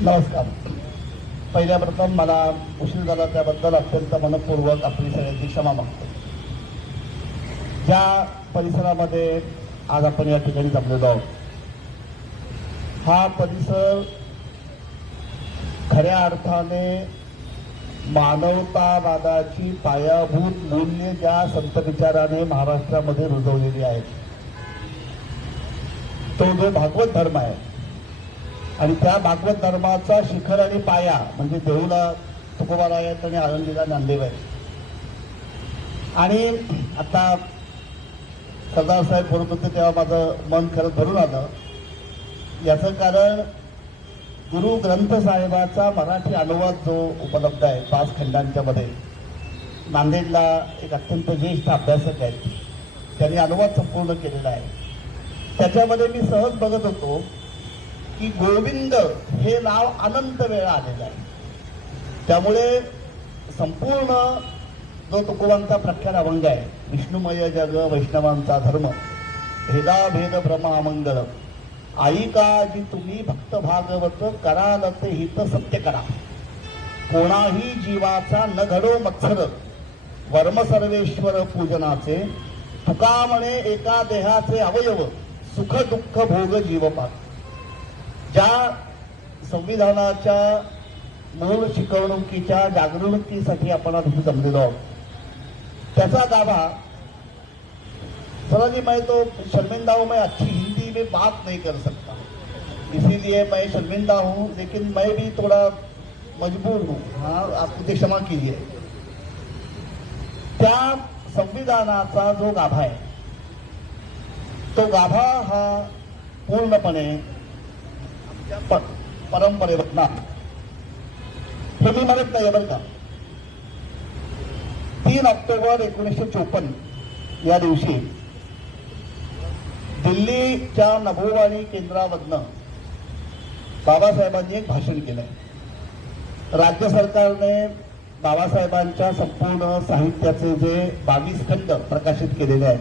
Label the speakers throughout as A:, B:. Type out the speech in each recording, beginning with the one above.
A: नमस्कार. पहिल्या प्रथम मला उशीर झाला त्याबद्दल अत्यंत मनपूर्वक आपली सगळ्यांची क्षमा मागतो. ज्या परिसरामध्ये आज आपण या ठिकाणी जमलेलो आहोत हा परिसर खऱ्या अर्थाने मानवतावादाची पायाभूत मूल्य ज्या संत विचाराने महाराष्ट्रामध्ये रुजवलेली आहेत तो जो भागवत धर्म आहे आणि त्या भागवत धर्माचा शिखर आणि पाया म्हणजे देऊला तुकोबारायात आणि आळंदीला नांदेव आहे आणि आता सरदारसाहेब बोलत होते तेव्हा माझं मन खरंच भरून आलं. याचं कारण गुरु ग्रंथ साहेबाचा मराठी अनुवाद जो उपलब्ध आहे पाच खंडांच्या मध्ये नांदेडला एक अत्यंत ज्येष्ठ अभ्यासक आहेत. त्यांनी अनुवाद संपूर्ण केलेला आहे. त्याच्यामध्ये मी सहज बघत होतो की गोविंद हे नाव अनंत वेळा आलेलं आहे. त्यामुळे संपूर्ण जो तुकोबांचा प्रख्यात अभंग आहे विष्णुमय जग वैष्णवांचा धर्म भेदाभेद भ्रम आई का जी तुम्ही भक्त भागवत कराल ते हित सत्य करा. कोणाही जीवाचा न घडो मत्सर वर्म सर्वेश्वर पूजनाचे तुका म्हणे एका देहाचे अवयव सुख दुःख भोग जीवपात ज्या संविधानाच्या मूळ शिकवणुकीच्या जागृतीसाठी आपण आज जमलेलो आहोत. त्याचा गाभा सर जी मैं तो शर्मिंदा हूँ मैं अच्छी हिंदी में बात नहीं कर सकता. इसीलिए मैं शर्मिंदा हूँ लेकिन मैं भी थोड़ा मजबूर हूँ. हाँ आप मुझे क्षमा कीजिए. त्या संविधानाचा जो गाभा आहे तो गाभा हा पूर्णपणे प- परंपरेवर हे मी म्हणत नाही बरं का तीन ऑक्टोबर एकोणीसशे चोपन्न या दिवशी दिल्लीच्या नभोवाणी केंद्रामधनं बाबासाहेबांनी एक भाषण केलंय. राज्य सरकारने बाबासाहेबांच्या संपूर्ण साहित्याचे जे बावीस खंड प्रकाशित केलेले आहेत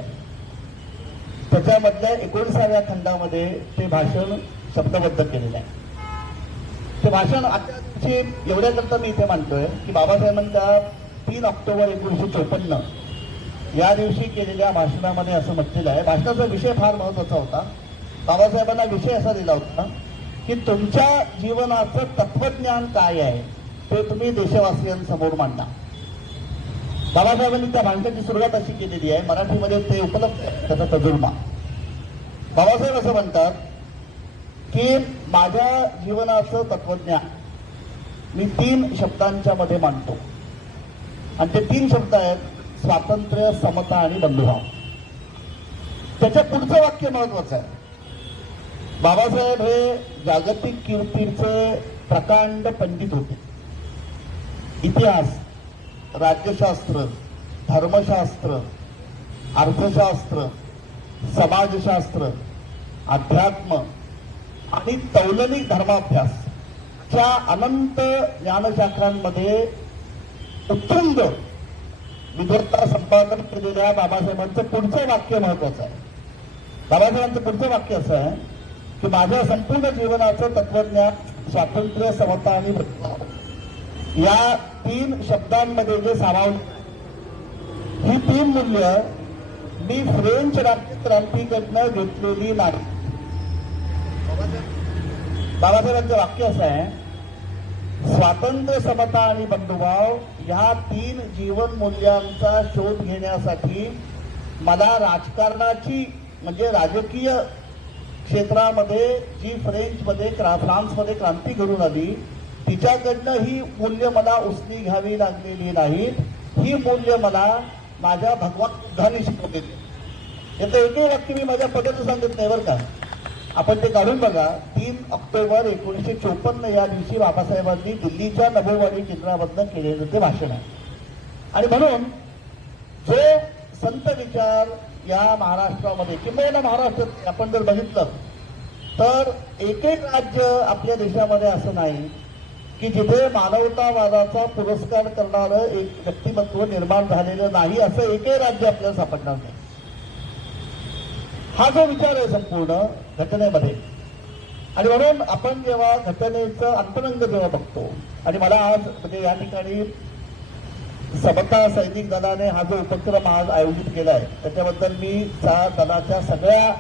A: त्याच्यामधल्या एकोणीसाव्या खंडामध्ये ते भाषण शब्दबद्ध केलेलं आहे. ते भाषण आजच्या एवढ्याकरता मी इथे मानतोय की बाबासाहेबांच्या तीन ऑक्टोबर एकोणीसशे चोपन्न या दिवशी केलेल्या भाषणामध्ये असं म्हटलेलं आहे. भाषणाचा विषय फार महत्त्वाचा होता. बाबासाहेबांना विषय असा दिला होता की तुमच्या जीवनाचं तत्वज्ञान काय आहे ते तुम्ही देशवासियांसमोर मांडा. बाबासाहेबांनी त्या भाषणाची सुरुवात अशी केलेली आहे. मराठीमध्ये ते उपलब्ध आहे त्याचा तजुर्मा बाबासाहेब असं म्हणतात की माझ्या जीवनाचं तत्वज्ञान मी तीन शब्दांच्या मध्ये मांडतो. आणि ते तीन शब्द आहेत स्वातंत्र्य समता आणि बंधुभाव. त्याच्या पुढचं वाक्य महत्वाचं आहे. बाबासाहेब हे जागतिक कीर्तीचे प्रकांड पंडित होते. इतिहास राज्यशास्त्र धर्मशास्त्र अर्थशास्त्र समाजशास्त्र अध्यात्म आणि तौलनिक धर्माभ्यास च्या अनंत ज्ञानशाखांमध्ये उत्तुंग विद्वत्ता संपादन केलेल्या बाबासाहेबांचं पुढचं वाक्य महत्वाचं आहे. बाबासाहेबांचं पुढचं वाक्य असं आहे की माझ्या संपूर्ण जीवनाचं तत्वज्ञान स्वातंत्र्य समता आणि वृत्तभाव या तीन शब्दांमध्ये जे सामावले ही तीन मूल्य मी फ्रेंच राष्ट्रीय क्रांतीकडनं घेतलेली नाही बाबासाहेबांचं वाक्य असं आहे स्वातंत्र्य समता आणि बंधुभाव ह्या तीन जीवन मूल्यांचा शोध घेण्यासाठी मला राजकारणाची म्हणजे राजकीय क्षेत्रामध्ये जी फ्रेंचमध्ये क्रा फ्रान्समध्ये क्रांती घडून आली तिच्याकडनं ही मूल्य मला उसनी घ्यावी लागलेली नाहीत. ही मूल्य मला माझ्या भगवान बुद्धाने शिकवलेली याचं एकही वाक्य मी माझ्या पद्धतीनं सांगत नाही बरं का? आपण ते काढून बघा तीन ऑक्टोबर एकोणीसशे चोपन्न या दिवशी बाबासाहेबांनी दिल्लीच्या नभोवाणी केंद्रामधनं केलेलं ते भाषण आहे. आणि म्हणून जो संत विचार या महाराष्ट्रामध्ये किंवा महाराष्ट्रात आपण जर बघितलं तर एक एक राज्य आपल्या देशामध्ये असं नाही की जिथे मानवतावादाचा पुरस्कार करणारं एक व्यक्तिमत्व निर्माण झालेलं नाही असं एकही राज्य आपल्याला सापडणार नाही. हा जो विचार आहे संपूर्ण घटनेमध्ये. आणि म्हणून आपण जेव्हा घटनेचं अंतरंग जेव्हा बघतो आणि मला आज म्हणजे या ठिकाणी समता सैनिक दलाने हा जो उपक्रम आज आयोजित केला आहे त्याच्याबद्दल मी त्या दलाच्या सगळ्या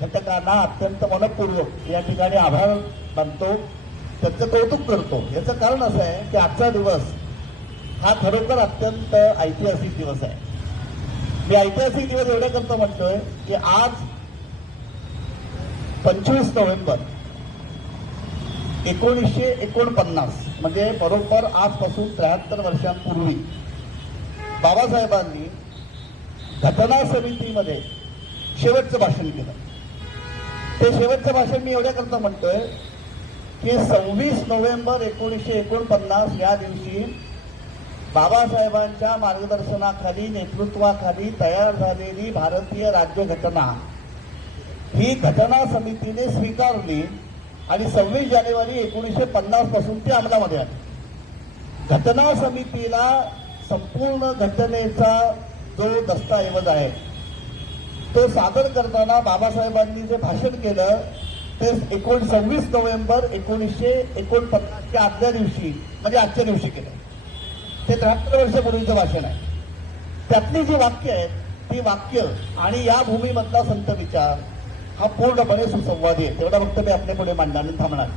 A: घटकांना अत्यंत मनपूर्वक या ठिकाणी आभार मानतो त्यांचं कौतुक करतो. याचं कारण असं आहे की आजचा दिवस हा खरोखर अत्यंत ऐतिहासिक दिवस आहे. मी ऐतिहासिक दिवस एवढ्या करता म्हणतोय की आज पंचवीस नोव्हेंबर एकोणीसशे एकोणपन्नास म्हणजे बरोबर आजपासून त्र्याहत्तर वर्षांपूर्वी बाबासाहेबांनी घटना समितीमध्ये शेवटचं भाषण केलं. ते शेवटचं भाषण मी एवढ्या करता म्हणतोय की सव्वीस नोव्हेंबर एकोणीसशे एकोणपन्नास या दिवशी बाबासाहेबांच्या मार्गदर्शनाखाली नेतृत्वाखाली तयार झालेली भारतीय राज्यघटना ही घटना समितीने स्वीकारली आणि सव्वीस जानेवारी एकोणीसशे पन्नासपासून ती अंमलामध्ये आली. घटना समितीला संपूर्ण घटनेचा जो दस्तऐवज आहे तो सादर करताना बाबासाहेबांनी जे भाषण केलं ते एकोण सव्वीस नोव्हेंबर एकोणीसशे एकोणपन्नासच्या आदल्या दिवशी म्हणजे आजच्या दिवशी केलं. ते त्र्याहत्तर वर्षापूर्वीचं भाषण आहे. त्यातली जी वाक्य आहेत ती वाक्य आणि या भूमीमधला संत विचार हा पूर्णपणे सुसंवादी आहे. तेवढा फक्त मी आपल्या पुढे मांडणार आणि थांबणार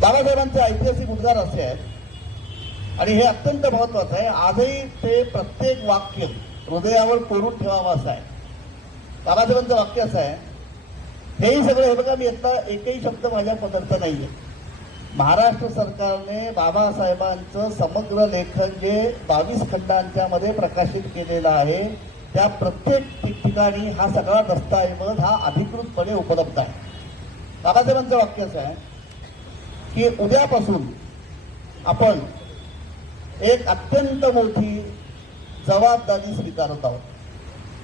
A: बाबासाहेबांचे ऐतिहासिक उद्गार असे आहेत आणि हे अत्यंत महत्वाचं आहे. आजही ते प्रत्येक वाक्य हृदयावर कोरून ठेवावं असं आहे. बाबासाहेबांचं वाक्य असं आहे हेही सगळं हे बघा मी आता एकही शब्द माझ्या पदार्थ नाहीये. महाराष्ट्र सरकारने बाबासाहेबांचं समग्र लेखन जे बावीस खंडांच्या मध्ये प्रकाशित केलेलं आहे त्या प्रत्येक ठिकठिकाणी हा सगळा दस्तऐवज हा अधिकृतपणे उपलब्ध आहे. बाबासाहेबांचं वाक्य असं आहे की उद्यापासून आपण एक अत्यंत मोठी जबाबदारी स्वीकारत आहोत.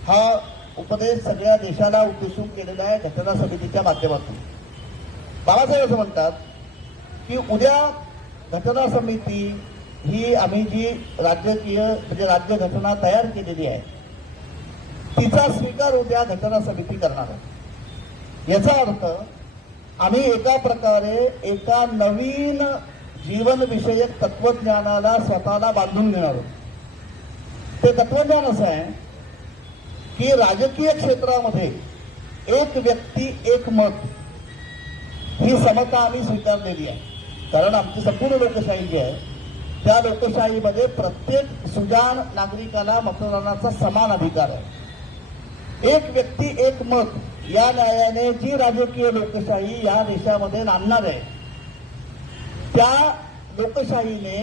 A: हा उपदेश सगळ्या देशाला उद्देशून केलेला आहे घटना समितीच्या माध्यमातून. बाबासाहेब असं म्हणतात की उद्या घटना समिती ही आम्ही जी राजकीय म्हणजे राज्य घटना तयार केलेली आहे तिचा स्वीकार उद्या घटना समिती करणार आहे. याचा अर्थ आम्ही एका प्रकारे एका नवीन जीवनविषयक तत्वज्ञानाला स्वतःला बांधून घेणार आहोत. ते तत्वज्ञान असं आहे की राजकीय क्षेत्रामध्ये एक व्यक्ती एक मत ही समता आम्ही स्वीकारलेली आहे. कारण आमची संपूर्ण लोकशाही जी आहे त्या लोकशाहीमध्ये प्रत्येक सुजाण नागरिकाला मतदानाचा समान अधिकार आहे. एक व्यक्ती एक मत या न्यायाने जी राजकीय लोकशाही या देशामध्ये नांदणार आहे त्या लोकशाहीने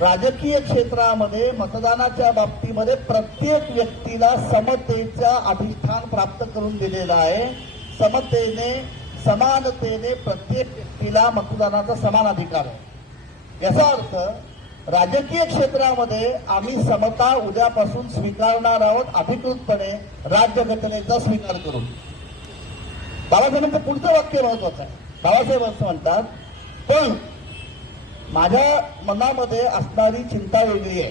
A: राजकीय क्षेत्रामध्ये मतदानाच्या बाबतीमध्ये प्रत्येक व्यक्तीला समतेचा अधिष्ठान प्राप्त करून दिलेला आहे. समतेने समानतेने प्रत्येक व्यक्तीला मतदानाचा समान अधिकार आहे. याचा अर्थ राजकीय क्षेत्रामध्ये आम्ही समता उद्यापासून स्वीकारणार आहोत अधिकृतपणे राज्यघटनेचा स्वीकार करून. बाबासाहेबांचं पुढचं वाक्य महत्वाचं आहे. बाबासाहेब असं म्हणतात पण माझ्या मनामध्ये असणारी चिंता वेगळी आहे.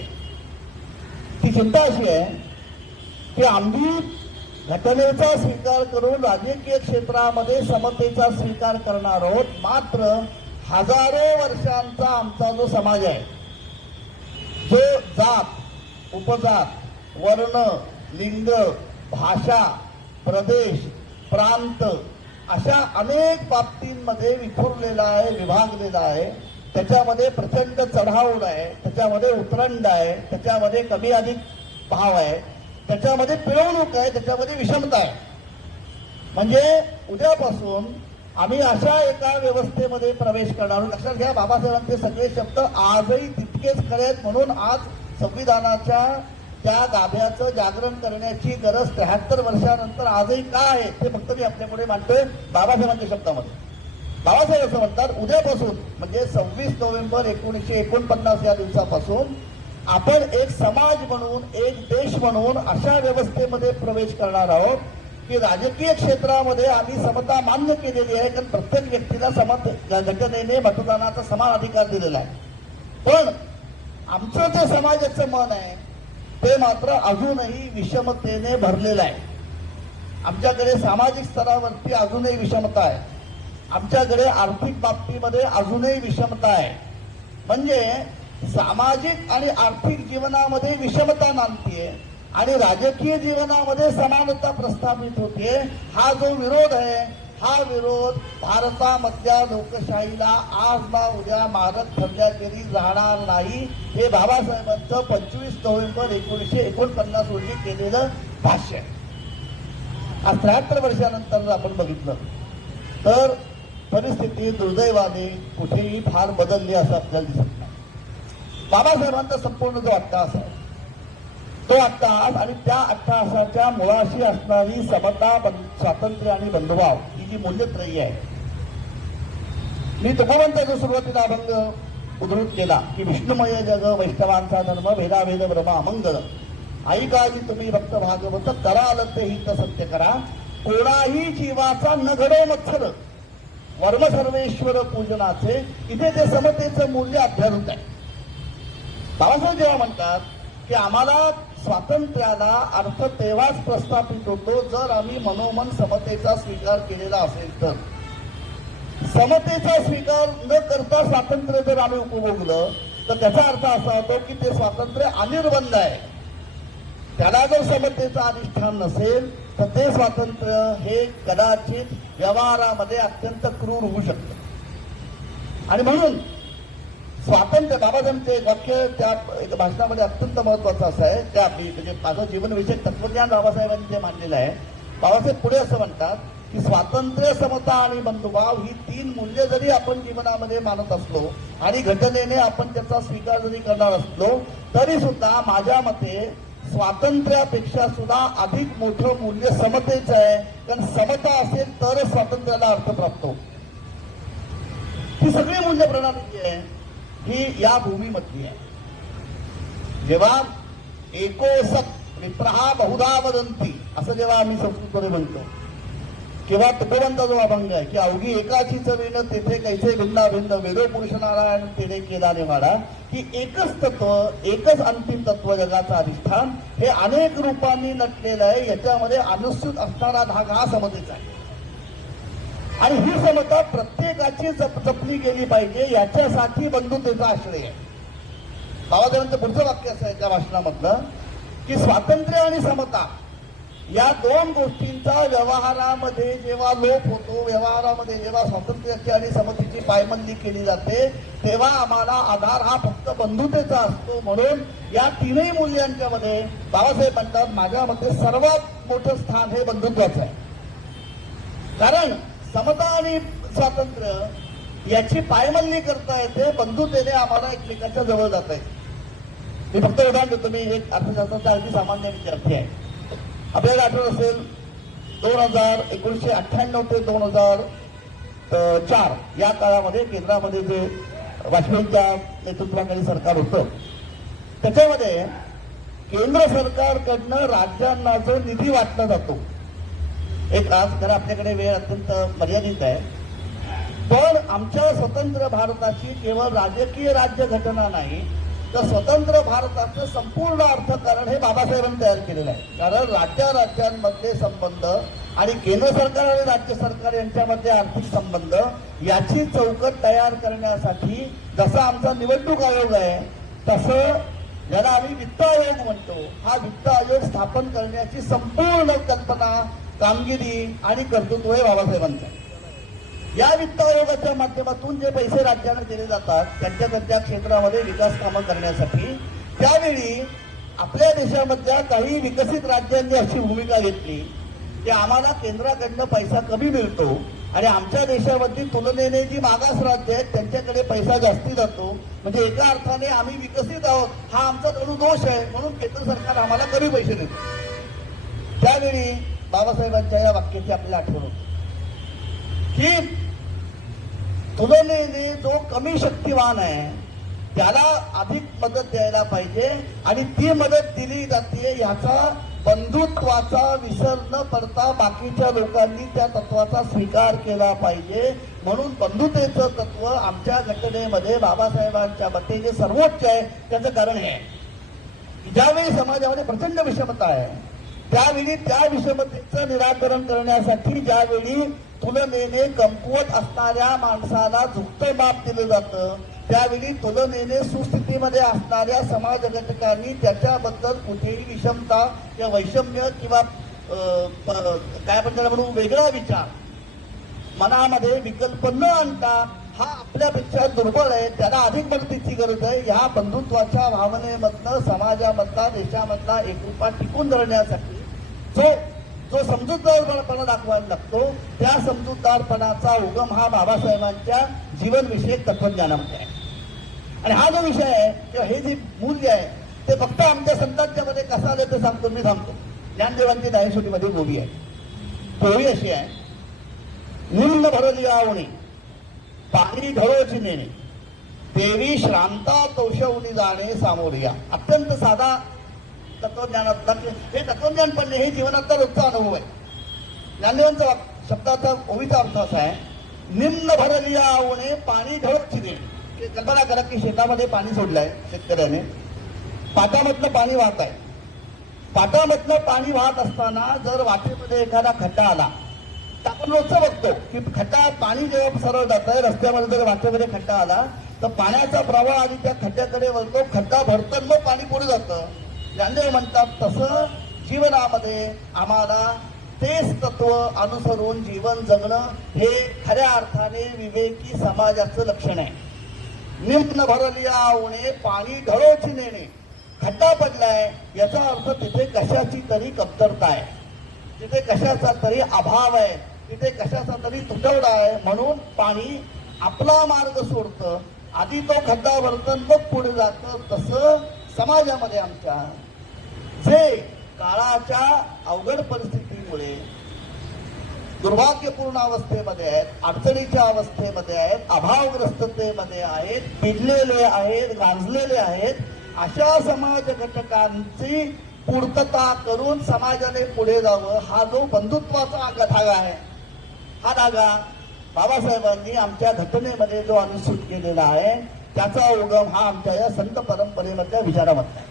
A: ती चिंता अशी आहे की आम्ही घटनेचा स्वीकार करून राजकीय क्षेत्रामध्ये समतेचा स्वीकार करणार आहोत. मात्र हजारो वर्षांचा आमचा जो समाज आहे जो जात उपजात वर्ण लिंग भाषा प्रदेश प्रांत अशा अनेक बाबतींमध्ये विखुरलेला आहे विभागलेला आहे. त्याच्यामध्ये प्रचंड चढाओढ आहे त्याच्यामध्ये उतरंड आहे त्याच्यामध्ये कमी अधिक भाव आहे. त्याच्यामध्ये पिळवणूक आहे त्याच्यामध्ये विषमता आहे. म्हणजे उद्यापासून आम्ही अशा एका व्यवस्थेमध्ये प्रवेश करणार लक्षात घ्या बाबासाहेबांचे सगळे शब्द आजही तितकेच खरे आहेत. म्हणून आज संविधानाच्या त्या गाभ्याचं जागरण करण्याची गरज त्र्याहत्तर वर्षानंतर आजही का आहे ते फक्त मी आपल्यापुढे मांडतोय बाबासाहेबांच्या शब्दामध्ये. बाबासाहेब असं म्हणतात उद्यापासून म्हणजे सव्वीस नोव्हेंबर एकोणीसशे एकोणपन्नास या दिवसापासून आपण एक समाज म्हणून एक देश म्हणून अशा व्यवस्थेमध्ये प्रवेश करणार आहोत की राजकीय क्षेत्रामध्ये आम्ही समता मान्य केलेली आहे कारण प्रत्येक व्यक्तीला समत घटनेने मतदानाचा समान अधिकार दिलेला आहे. पण आमचं जे समाजाचं मन आहे ते मात्र अजूनही विषमतेने भरलेलं आहे. आमच्याकडे सामाजिक स्तरावरती अजूनही विषमता आहे. आमच्याकडे आर्थिक बाबतीमध्ये अजूनही विषमता आहे. म्हणजे सामाजिक आणि आर्थिक जीवनामध्ये विषमता नांदतीये आणि राजकीय जीवनामध्ये समानता प्रस्थापित होते हा जो विरोध आहे हा विरोध भारतामधल्या लोकशाहीला आज ना उद्या मारक तरी जाणार नाही हे बाबासाहेबांचं पंचवीस नोव्हेंबर एकोणीसशे एकोणपन्नास रोजी केलेलं भाष्य आहे. आज त्र्याहत्तर वर्षानंतर आपण बघितलं तर परिस्थिती दुर्दैवाने कुठेही फार बदलली असं आपल्याला दिसत बाबासाहेबांचा संपूर्ण जो अट्टहास आहे तो अट्टहास आणि त्या अट्टहासाच्या मुळाशी असणारी समता स्वातंत्र्य आणि बंधुभाव ही जी मूल्यत्रयी आहे. मी तुकोबंताचा सुरुवातीला अभंग उद्धृत केला की विष्णुमय जग वैष्णवांचा धर्म भेदाभेद ब्रह्म अमंगल आई काळजी तुम्ही भक्त भागवत कराल ते हित सत्य करा. कोणाही जीवाचा न घडो मत्सर. वर्म सर्वेश्वर पूजनाचे इथे ते समतेचं मूल्य अभ्यासूत आहे. बाबासाहेब जेव्हा म्हणतात की आम्हाला स्वातंत्र्याला अर्थ तेव्हाच प्रस्थापित होतो जर आम्ही मनोमन समतेचा स्वीकार केलेला असेल तर. समतेचा स्वीकार न करता स्वातंत्र्य जर आम्ही उपभोगलं तर त्याचा अर्थ असा होतो की ते स्वातंत्र्य अनिर्बंध आहे. त्याला जर समतेचं अधिष्ठान नसेल तर ते स्वातंत्र्य हे कदाचित व्यवहारामध्ये अत्यंत क्रूर होऊ शकतं. आणि म्हणून स्वातंत्र्य बाबासाहेबांचे एक वाक्य त्या एक भाषणामध्ये अत्यंत महत्वाचं असं आहे. त्या म्हणजे माझं जीवनविषयक तत्वज्ञान बाबासाहेबांनी जे मांडलेलं आहे बाबासाहेब पुढे असं म्हणतात की स्वातंत्र्य समता आणि बंधुभाव ही तीन मूल्य जरी आपण जीवनामध्ये मानत असलो आणि घटनेने आपण त्याचा स्वीकार जरी करणार असलो तरी सुद्धा माझ्या मते स्वातंत्र्यापेक्षा सुद्धा अधिक मोठं मूल्य समतेचं आहे. कारण समता असेल तरच स्वातंत्र्याला अर्थ प्राप्त होतो. ही सगळी मूल्य प्रणाली जी आहे ही या भूमीमधली आहे. जेव्हा एकोसक विप्रहा बहुधा वदंती असं जेव्हा आम्ही संस्कृतमध्ये म्हणतो किंवा तुकोबंता जो अभंग आहे की अवघी एकाची चवीनं तेथे कैसे भिन्ना भिन्न वेदो पुरुष नारायण तेने केदाने वाडा की एकच तत्व एकच अंतिम तत्व जगाचं अधिष्ठान हे अनेक रूपांनी नटलेलं आहे याच्यामध्ये अनुसूत असणारा धागा हा समतेचा आहे. आणि ही समता प्रत्येकाची जप जपली गेली पाहिजे याच्यासाठी बंधुतेचा आश्रय आहे. बाबासाहेबांचं पुढचं वाक्य असं या त्या भाषणामधलं की स्वातंत्र्य आणि समता या दोन गोष्टींचा व्यवहारामध्ये जेव्हा लोप होतो व्यवहारामध्ये जेव्हा स्वातंत्र्याची आणि समतेची पायमल्ली केली जाते तेव्हा आम्हाला आधार हा फक्त बंधुतेचा असतो. म्हणून या तीनही मूल्यांच्या मध्ये बाबासाहेब म्हणतात माझ्या मते सर्वात मोठं स्थान हे बंधुत्वाचं आहे. कारण समता आणि स्वातंत्र्य याची पायमल्ली करता येते बंधुतेने आम्हाला एकमेकांच्या जवळ जाता येते. मी फक्त उदाहरण देतो मी एक अर्थशास्त्राचा अगदी सामान्य विद्यार्थी आहे. आपल्याला आठवत असेल दोन हजार एकोणीसशे अठ्ठ्याण्णव ते दोन हजार चार या काळामध्ये केंद्रामध्ये जे वाजपेयींच्या नेतृत्वाखाली सरकार होतं त्याच्यामध्ये केंद्र सरकारकडनं राज्यांना जो निधी वाटला जातो एक आज तर आपल्याकडे वेळ अत्यंत मर्यादित आहे. पण आमच्या स्वतंत्र भारताची केवळ राजकीय राज्य घटना नाही तर स्वतंत्र भारताचं संपूर्ण अर्थकारण हे बाबासाहेबांनी तयार केलेलं आहे. कारण राज्या राज्यांमधले संबंध आणि केंद्र सरकार आणि राज्य सरकार यांच्यामध्ये आर्थिक संबंध याची चौकट तयार करण्यासाठी जसा आमचा निवडणूक आयोग आहे तसं ज्याला आम्ही वित्त आयोग म्हणतो हा वित्त आयोग स्थापन करण्याची संपूर्ण कल्पना कामगिरी आणि कर्तृत्व हे बाबासाहेबांचं या वित्त आयोगाच्या माध्यमातून जे पैसे राज्यांना दिले जातात त्यांच्या त्यांच्या क्षेत्रामध्ये विकास कामं करण्यासाठी त्यावेळी आपल्या देशामधल्या काही विकसित राज्यांनी अशी भूमिका घेतली की आम्हाला केंद्राकडनं पैसा कमी मिळतो आणि आमच्या देशामध्ये तुलनेने जी मागास राज्य आहेत त्यांच्याकडे पैसा जास्ती जातो. म्हणजे एका अर्थाने आम्ही विकसित आहोत हा आमचा जणू दोष आहे म्हणून केंद्र सरकार आम्हाला कमी पैसे देतो. त्यावेळी बाबासाहेबांच्या या वाक्याची आपल्याला आठवण होती. की तुलनेने जो कमी शक्तिवान आहे त्याला अधिक मदत द्यायला पाहिजे आणि ती मदत दिली जाते याचा बंधुत्वाचा विसर न पडता बाकीच्या लोकांनी त्या तत्वाचा स्वीकार केला पाहिजे. म्हणून बंधुतेचं तत्व आमच्या घटनेमध्ये बाबासाहेबांच्या मते जे सर्वोच्च आहे त्याचं कारण हे आहे. ज्यावेळी समाजामध्ये प्रचंड विषमता आहे त्यावेळी त्या विषमतेचं निराकरण करण्यासाठी ज्यावेळी तुलनेने कमकुवत असणाऱ्या माणसाला झुकतं माप दिलं जातं त्यावेळी तुलनेने सुस्थितीमध्ये असणाऱ्या समाज घटकांनी त्याच्याबद्दल कुठेही विषमता किंवा वैषम्य किंवा अं, काय म्हणतात म्हणून म्हणू वेगळा विचार मनामध्ये विकल्प न आणता हा आपल्यापेक्षा दुर्बळ आहे त्याला अधिक मदतीची गरज आहे ह्या बंधुत्वाच्या भावनेमधनं समाजामधला देशामधला एकरूपा टिकून धरण्यासाठी जो जो समजूतदारपणा दाखवायला लागतो त्या समजूतदारपणाचा उगम हा बाबासाहेबांच्या जीवनविषयक तत्वज्ञानामध्ये आहे. आणि हा जो विषय आहे किंवा हे जे मूल्य आहे ते फक्त आमच्या संतांच्या मध्ये कसं आलं ते सांगतो मी सांगतो. ज्ञानदेवांची दायशोटीमध्ये गोवी आहे. गोवी अशी आहे. निम्न भरली आवणे पाणी ढळोची नेणे देवी श्रांता तोषवणी जाणे सामोरिया अत्यंत साधा तत्वज्ञानातला हे तत्वज्ञान पण हे जीवनातला रोजचा अनुभव आहे. ज्ञानदेवांचा वाक- शब्दाचा ओवीचा अर्थ असा आहे निम्न भरली उणे पाणी ढळोची नेणे हे कल्पना करा की शेतामध्ये पाणी सोडलंय शेतकऱ्याने. पाटामधनं पाणी वाहत आहे. पाटामधनं पाणी वाहत असताना जर वाटेमध्ये एखादा खड्डा आला तर आपण रोजचं बघतो की खड्डा पाणी जेव्हा सरळ जात आहे रस्त्यामध्ये जर वाटेमध्ये खड्डा आला तर पाण्याचा प्रवाह आधी त्या खड्ड्याकडे वळतो खड्डा भरतो मग पाणी पुढे जातं. ज्ञानदेव म्हणतात तसं जीवनामध्ये आम्हाला तेच तत्व अनुसरून जीवन जगणं हे खऱ्या अर्थाने विवेकी समाजाचं लक्षण आहे. निम्न भरलिया उणे पाणी ढळोची नेणे. खड्डा पडलाय याचा अर्थ तिथे कशाची तरी कमतरता आहे. तिथे कशाचा तरी अभाव आहे तिथे कशाचा तरी तुटवडा आहे म्हणून पाणी आपला मार्ग सोडतं. आधी तो खड्डा भरतं मग पुढे जातं. तसं समाजामध्ये आमच्या जे काळाच्या अवघड परिस्थितीमुळे दुर्भाग्यपूर्ण अवस्थेमध्ये आहेत अडचणीच्या अवस्थेमध्ये आहेत अभावग्रस्ततेमध्ये आहेत पिडलेले आहेत गांजलेले आहेत अशा समाज घटकांची पूर्तता करून समाजाने पुढे जावं हा जो बंधुत्वाचा धागा आहे हा धागा बाबासाहेबांनी आमच्या घटनेमध्ये जो अनुसूचित केलेला आहे त्याचा उगम हा आमच्या या संत परंपरेमधल्या विचारामधला आहे.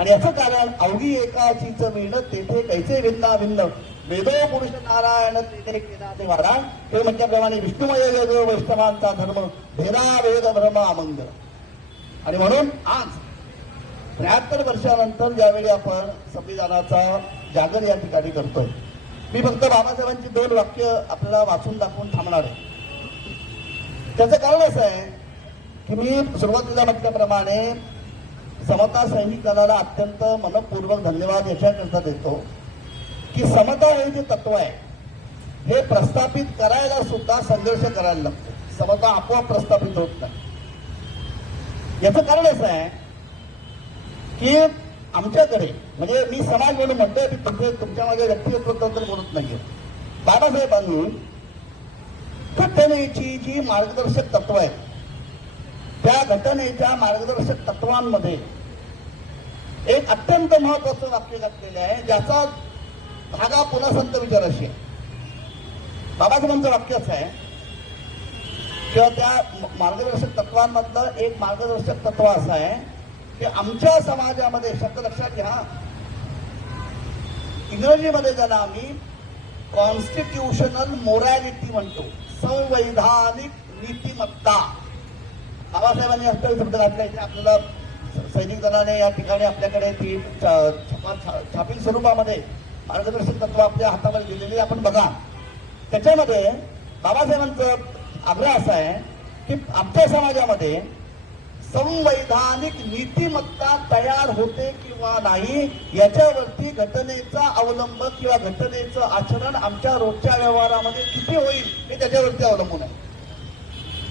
A: आणि याचं कारण अवघी एकाचीच मिळणं तेथे कैसे भिन्ना भिन्न वेदो पुरुष नारायण तेथे केला ते हे म्हटल्याप्रमाणे विष्णुमय वेद वैष्णवांचा धर्म भेदा वेद भ्रम अमंगल. आणि म्हणून आज त्र्याहत्तर वर्षानंतर ज्यावेळी आपण संविधानाचा जागर या ठिकाणी करतोय मी फक्त बाबासाहेबांची दोन वाक्य आपल्याला वाचून दाखवून थांबणार आहे. त्याचं कारण असं आहे की मी सुरुवातीला म्हटल्याप्रमाणे समता सैनिक दलाला अत्यंत मनपूर्वक धन्यवाद याच्याकरता देतो. की समता हे जे तत्व आहे हे प्रस्थापित करायला सुद्धा संघर्ष करायला लागतो. समता आपोआप प्रस्थापित होत नाही. याचं कारण असं आहे की आमच्याकडे म्हणजे मी समाज म्हणून म्हणतोय की तुमचे तुमच्या मागे व्यक्तिगत तंत्र बोलत नाहीये. बाबासाहेबांनी घटनेची जी मार्गदर्शक तत्व आहेत त्या घटनेच्या मार्गदर्शक तत्वांमध्ये एक अत्यंत महत्वाचं वाक्य घातलेलं आहे ज्याचा धागा पुन्हा संत विचाराशी आहे. बाबासाहेबांचं वाक्य असं आहे किंवा त्या मार्गदर्शक तत्वांमधलं एक मार्गदर्शक तत्व असं आहे की आमच्या समाजामध्ये शब्द लक्षात घ्या इंग्रजीमध्ये ज्याला आम्ही कॉन्स्टिट्यूशनल मोरॅलिटी म्हणतो संवैधानिक नीतिमत्ता. बाबासाहेबांनी असं शब्द घातला इथे आपल्याला सैनिक दलाने या ठिकाणी आपल्याकडे ती छापील स्वरूपामध्ये मार्गदर्शक तत्व आपल्या हातामध्ये दिलेली आपण बघा. त्याच्यामध्ये बाबासाहेबांचं आग्रह असा आहे की आमच्या समाजामध्ये संवैधानिक नीतिमत्ता तयार होते किंवा नाही याच्यावरती घटनेचा अवलंब किंवा घटनेचं आचरण आमच्या रोजच्या व्यवहारामध्ये किती होईल हे त्याच्यावरती अवलंबून आहे.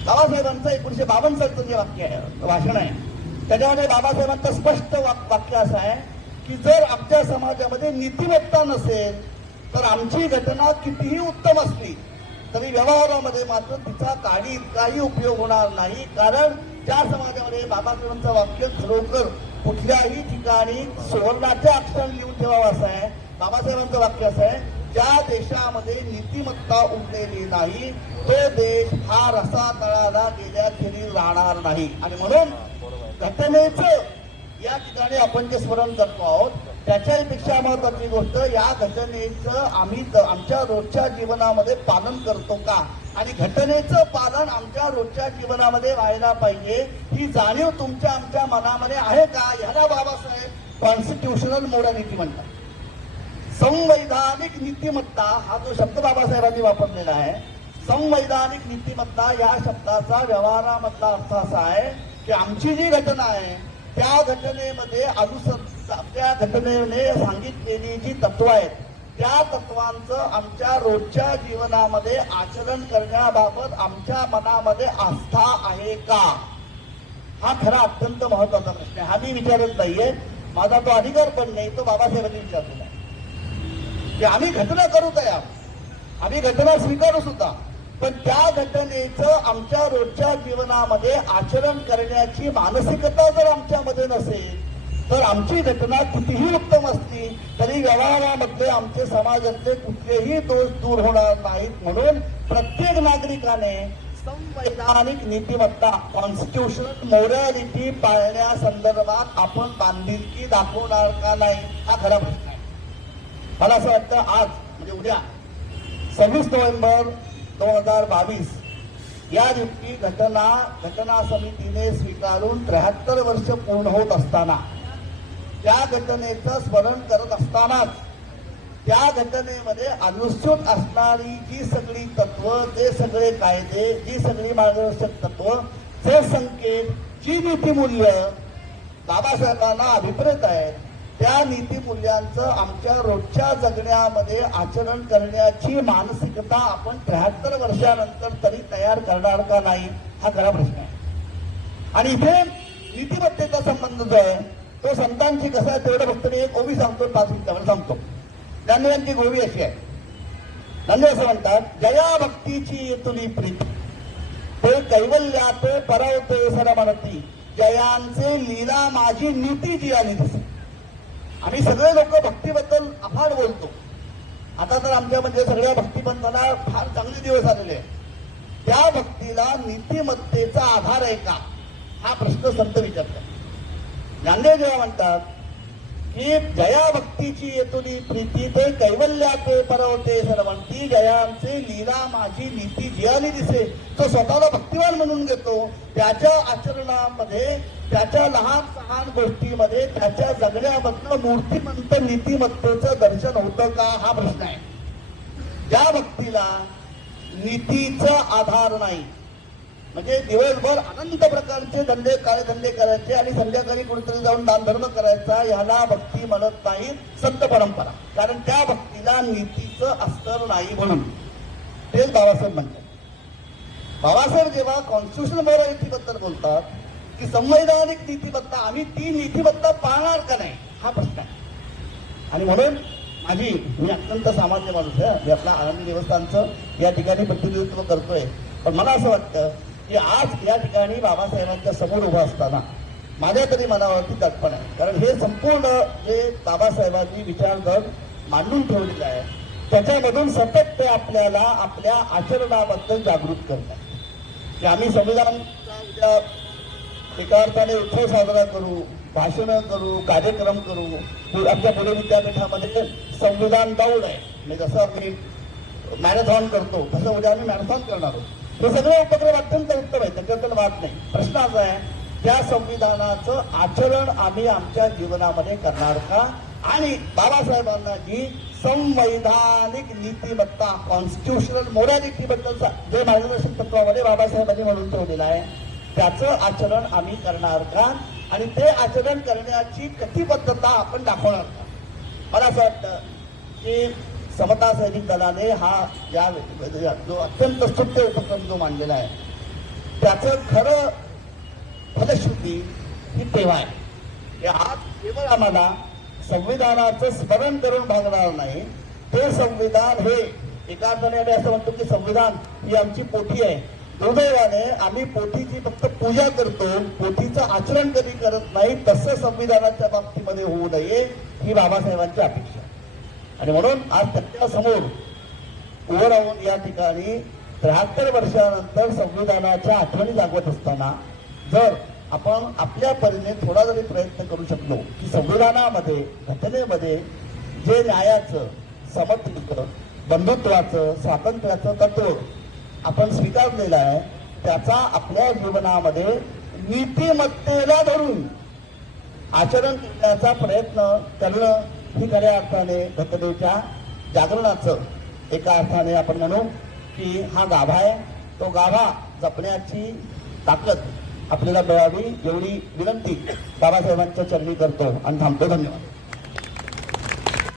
A: बाबासाहेबांचं एकोणीशे बावन्न सालचं जे वाक्य आहे भाषण आहे त्याच्यामध्ये बाबासाहेबांचं स्पष्ट वाक- वाक्य असं आहे की जर आमच्या समाजामध्ये नीतिमत्ता नसेल तर आमची घटना कितीही उत्तम असली तरी व्यवहारामध्ये मात्र तिचा काही काही उपयोग होणार नाही. कारण त्या समाजामध्ये बाबासाहेबांचं वाक्य खरोखर कुठल्याही ठिकाणी सुवर्णाच्या अक्षर लिहून ठेवावं असं आहे बाबासाहेबांचं वाक्य असं आहे ज्या देशामध्ये नीतिमत्ता उरलेली नाही तो देश हा रसा तळाला गेल्याखेरी राहणार नाही. आणि म्हणून घटनेचं या ठिकाणी आपण जे स्मरण करतो आहोत त्याच्यापेक्षा महत्वाची गोष्ट या घटनेचं आम्ही आमच्या रोजच्या जीवनामध्ये पालन करतो का? आणि घटनेचं पालन आमच्या रोजच्या जीवनामध्ये व्हायला पाहिजे ही जाणीव तुमच्या आमच्या मनामध्ये आहे का? ह्याला बाबासाहेब कॉन्स्टिट्युशनल मोडॅलिटी म्हणतात. संवैधानिक नीतिमत्ता हा जो शब्द बाबासाहेबांनी वापरलेला आहे संवैधानिक नीतिमत्ता या शब्दाचा व्यवहारामधला अर्थ असा आहे की आमची जी घटना आहे त्या घटनेमध्ये अनुसर त्या घटनेने सांगितलेली जी तत्व आहेत त्या तत्वांचं आमच्या रोजच्या जीवनामध्ये आचरण करण्याबाबत आमच्या मनामध्ये आस्था आहे का? हा खरा अत्यंत महत्त्वाचा प्रश्न आहे. हा मी विचारत नाहीये. माझा तो अधिकार पण नाही तो बाबासाहेबांनी विचारलेला आहे. की आम्ही घटना करू तयार. आम्ही घटना स्वीकारू सुद्धा. पण त्या घटनेचं आमच्या रोजच्या जीवनामध्ये आचरण करण्याची मानसिकता जर आमच्यामध्ये नसेल तर आमची घटना कितीही उत्तम असली तरी व्यवहारामध्ये आमचे समाजातले कुठलेही दोष दूर होणार नाहीत म्हणून प्रत्येक नागरिकाने संवैधानिक नीतिमत्ता कॉन्स्टिट्युशनल मोरॅलिटी पाळण्यासंदर्भात आपण बांधिलकी दाखवणार का नाही हा खरा प्रश्न आहे. मला असं वाटतं आज म्हणजे उद्या सव्वीस नोव्हेंबर दोन हजार बावीस. या दिवशी घटना घटना समितीने स्वीकारून त्र्याहत्तर वर्ष पूर्ण होत असताना त्या घटनेचं स्मरण करत असतानाच त्या घटनेमध्ये अनुसूचित असणारी जी सगळी तत्व ते सगळे कायदे जी सगळी मार्गदर्शक तत्व जे संकेत जी नीतीमूल्य बाबासाहेबांना अभिप्रेत आहेत त्या नीतीमूल्यांचं आमच्या रोजच्या जगण्यामध्ये आचरण करण्याची मानसिकता आपण त्र्याहत्तर वर्षानंतर तरी तयार करणार का नाही हा खरा प्रश्न आहे. आणि इथे नीतिमत्तेचा संबंध जो आहे तो संतांची कसा आहे तेवढं फक्त मी एक ओवी सांगतो पाच मिनिटावर सांगतो. गांधींची गोवी अशी आहे. गांधी असं म्हणतात जया भक्तीची तुली प्रीती ते कैवल्यात परवते सर जयांचे लीला माझी नीती जी आली दिसे आम्ही सगळे लोक भक्तीबद्दल अफाट बोलतो. आता तर आमच्या म्हणजे सगळ्या भक्तिबंधाला फार चांगले दिवस आलेले आहेत. त्या भक्तीला नीतिमत्तेचा आधार आहे का? हा प्रश्न संत विचारतात. ज्ञानदेव जेव्हा म्हणतात की जया भक्तीची येतुली प्रीती ते कैवल्याचे परवते सर्वांती. जयांचे लीला माझी नीती जियाली दिसे. तो स्वतःला भक्तिवान म्हणून घेतो. त्याच्या आचरणामध्ये त्याच्या लहान सहान गोष्टीमध्ये त्याच्या जगण्यामधनं मूर्तिमंत नीतिमत्तेचं दर्शन होतं का? हा प्रश्न आहे. ज्या भक्तीला नीतीचा आधार नाही म्हणजे दिवसभर अनंत प्रकारचे धंदे काळे धंदे करायचे आणि संध्याकाळी कुठेतरी जाऊन दानधर्म करायचा ह्याला भक्ती म्हणत नाही संत परंपरा. कारण त्या भक्तीला नीतीचं अस्तर नाही म्हणून. तेच बाबासाहेब म्हणतात. बाबासाहेब जेव्हा कॉन्स्टिट्युशन मॉरॅलिटीबद्दल बोलतात की संवैधानिक नीतिमत्ता आम्ही ती नीतिमत्ता पाळणार का नाही? हा प्रश्न आहे. आणि म्हणून माझी मी अत्यंत सामान्य माणूस आहे मी आपला आनंद देवस्थानचं या ठिकाणी प्रतिनिधित्व करतोय. पण मला असं वाटतं की आज या ठिकाणी बाबासाहेबांच्या समोर उभं असताना माझ्या तरी मनावरती दडपण आहे. कारण हे संपूर्ण जे बाबासाहेबांनी विचारधड मांडून ठेवलेलं आहे त्याच्यामधून सतत ते आपल्याला आपल्या आचरणाबद्दल जागृत करतात की आम्ही संविधानाचा एका अर्थाने उत्सव साजरा करू भाषणं करू कार्यक्रम करू. आमच्या पुणे विद्यापीठामध्ये संविधान दौड आहे. म्हणजे जसं आम्ही मॅरेथॉन करतो तसं उद्या आम्ही मॅरेथॉन करणार आहोत. हे सगळे उपक्रम अत्यंत उत्तम आहे त्याच्यातून वाट नाही. प्रश्न असा आहे त्या संविधानाचं आचरण आम्ही आमच्या जीवनामध्ये करणार का? आणि बाबासाहेबांना जी संवैधानिक नीतिमत्ता कॉन्स्टिट्युशनल मोरॅलिटी बद्दलचा जे मार्गदर्शक तत्वामध्ये बाबासाहेबांनी म्हणून ठेवलेलं आहे त्याचं आचरण आम्ही करणार का? आणि ते आचरण करण्याची कटिबद्धता आपण दाखवणार का? मला असं वाटतं की समता सैनिक दलाने हा ज्या म्हणजे जो अत्यंत स्तुत्य उपक्रम जो मांडलेला आहे त्याचं खरं फलश्रुती ही तेव्हा आहे. आज केवळ आम्हाला संविधानाचं स्मरण करून भागणार नाही ते संविधान हे एका अर्थाने असं म्हणतो की संविधान ही आमची पोथी आहे. दुर्दैवाने आम्ही पोथीची फक्त पूजा करतो पोथीचं आचरण कधी करत नाही तसं संविधानाच्या बाबतीमध्ये होऊ नये ही बाबासाहेबांची अपेक्षा आणि म्हणून आज त्याच्या उभं राहून या ठिकाणी त्र्याहत्तर वर्षानंतर संविधानाच्या आठवणी जागवत असताना जर आपण आपल्या परीने थोडा जरी प्रयत्न करू शकलो की संविधानामध्ये घटनेमध्ये जे न्यायाचं समत्वाचं बंधुत्वाचं स्वातंत्र्याचं तत्व आपण स्वीकारलेलं आहे त्याचा आपल्या जीवनामध्ये नीतिमत्तेला धरून आचरण करण्याचा प्रयत्न करणं ही खऱ्या अर्थाने दत्तदेवच्या जागरणाचं एका अर्थाने आपण म्हणू की हा गाभा आहे. तो गाभा जपण्याची ताकद आपल्याला मिळावी एवढी विनंती बाबासाहेबांच्या चरणी करतो. आणि थांबतो. धन्यवाद.